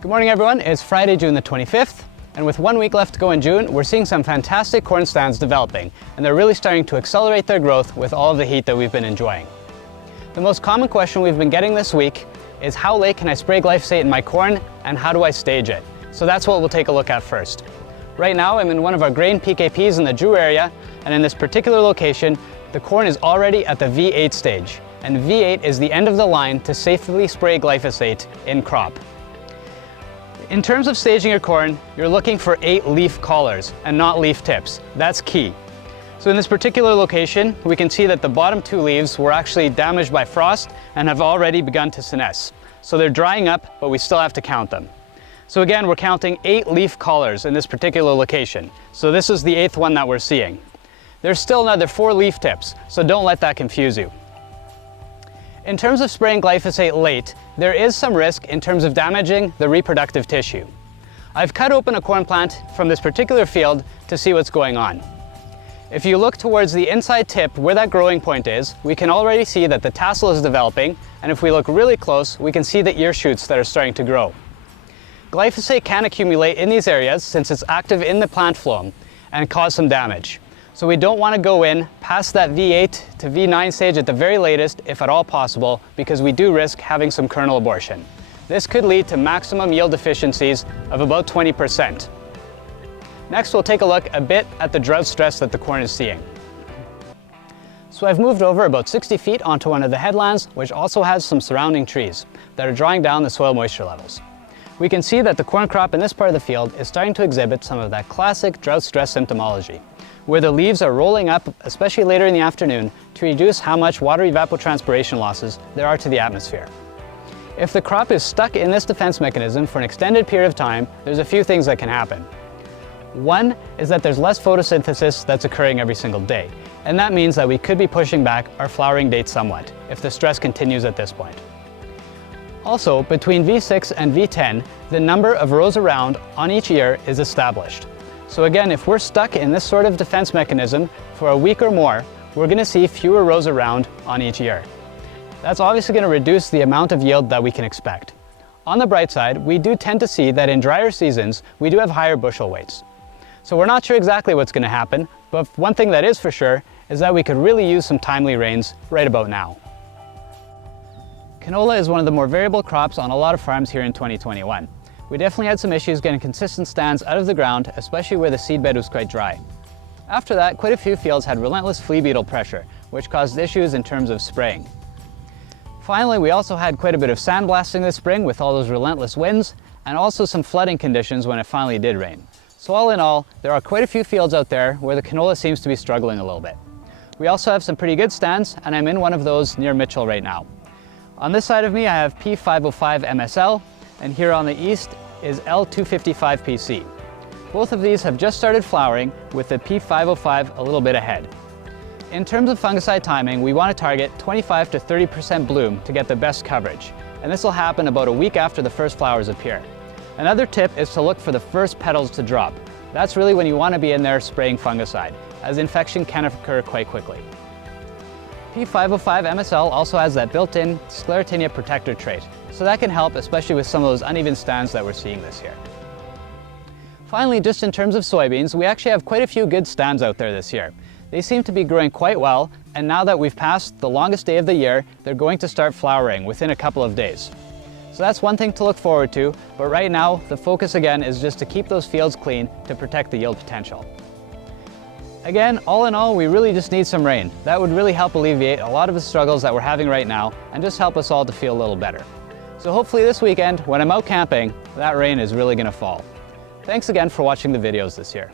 Good morning everyone, it's Friday, June the 25th, and with 1 week left to go in June, we're seeing some fantastic corn stands developing, and they're really starting to accelerate their growth with all of the heat that we've been enjoying. The most common question we've been getting this week is how late can I spray glyphosate in my corn, and how do I stage it? So that's what we'll take a look at first. Right now I'm in one of our grain PKPs in the Drew area, and in this particular location, the corn is already at the V8 stage, and V8 is the end of the line to safely spray glyphosate in crop. In terms of staging your corn, you're looking for 8 leaf collars and not leaf tips. That's key. So in this particular location, we can see that the bottom 2 leaves were actually damaged by frost and have already begun to senesce. So they're drying up, but we still have to count them. So again, we're counting 8 leaf collars in this particular location. So this is the 8th one that we're seeing. There's still another 4 leaf tips, so don't let that confuse you. In terms of spraying glyphosate late, there is some risk in terms of damaging the reproductive tissue. I've cut open a corn plant from this particular field to see what's going on. If you look towards the inside tip where that growing point is, we can already see that the tassel is developing, and if we look really close, we can see the ear shoots that are starting to grow. Glyphosate can accumulate in these areas since it's active in the plant phloem and cause some damage. So we don't want to go in past that V8 to V9 stage at the very latest, if at all possible, because we do risk having some kernel abortion. This could lead to maximum yield deficiencies of about 20%. Next, we'll take a look a bit at the drought stress that the corn is seeing. So I've moved over about 60 feet onto one of the headlands, which also has some surrounding trees that are drawing down the soil moisture levels. We can see that the corn crop in this part of the field is starting to exhibit some of that classic drought stress symptomology, where the leaves are rolling up, especially later in the afternoon, to reduce how much water evapotranspiration losses there are to the atmosphere. If the crop is stuck in this defense mechanism for an extended period of time, there's a few things that can happen. One is that there's less photosynthesis that's occurring every single day, and that means that we could be pushing back our flowering date somewhat if the stress continues at this point. Also, between V6 and V10, the number of rows around on each ear is established. So again, if we're stuck in this sort of defense mechanism for a week or more, we're going to see fewer rows around on each ear. That's obviously going to reduce the amount of yield that we can expect. On the bright side, we do tend to see that in drier seasons, we do have higher bushel weights. So we're not sure exactly what's going to happen, but one thing that is for sure is that we could really use some timely rains right about now. Canola is one of the more variable crops on a lot of farms here in 2021. We definitely had some issues getting consistent stands out of the ground, especially where the seedbed was quite dry. After that, quite a few fields had relentless flea beetle pressure, which caused issues in terms of spraying. Finally, we also had quite a bit of sandblasting this spring with all those relentless winds, and also some flooding conditions when it finally did rain. So all in all, there are quite a few fields out there where the canola seems to be struggling a little bit. We also have some pretty good stands, and I'm in one of those near Mitchell right now. On this side of me, I have P505 MSL, and here on the east is L255 PC. Both of these have just started flowering, with the P505 a little bit ahead. In terms of fungicide timing, we want to target 25 to 30% bloom to get the best coverage, and this will happen about a week after the first flowers appear. Another tip is to look for the first petals to drop. That's really when you want to be in there spraying fungicide, as infection can occur quite quickly. P505 MSL also has that built-in sclerotinia protector trait, so that can help, especially with some of those uneven stands that we're seeing this year. Finally, just in terms of soybeans, we actually have quite a few good stands out there this year. They seem to be growing quite well, and now that we've passed the longest day of the year, they're going to start flowering within a couple of days. So that's one thing to look forward to, but right now, the focus again is just to keep those fields clean to protect the yield potential. Again, all in all, we really just need some rain. That would really help alleviate a lot of the struggles that we're having right now and just help us all to feel a little better. So hopefully this weekend, when I'm out camping, that rain is really going to fall. Thanks again for watching the videos this year.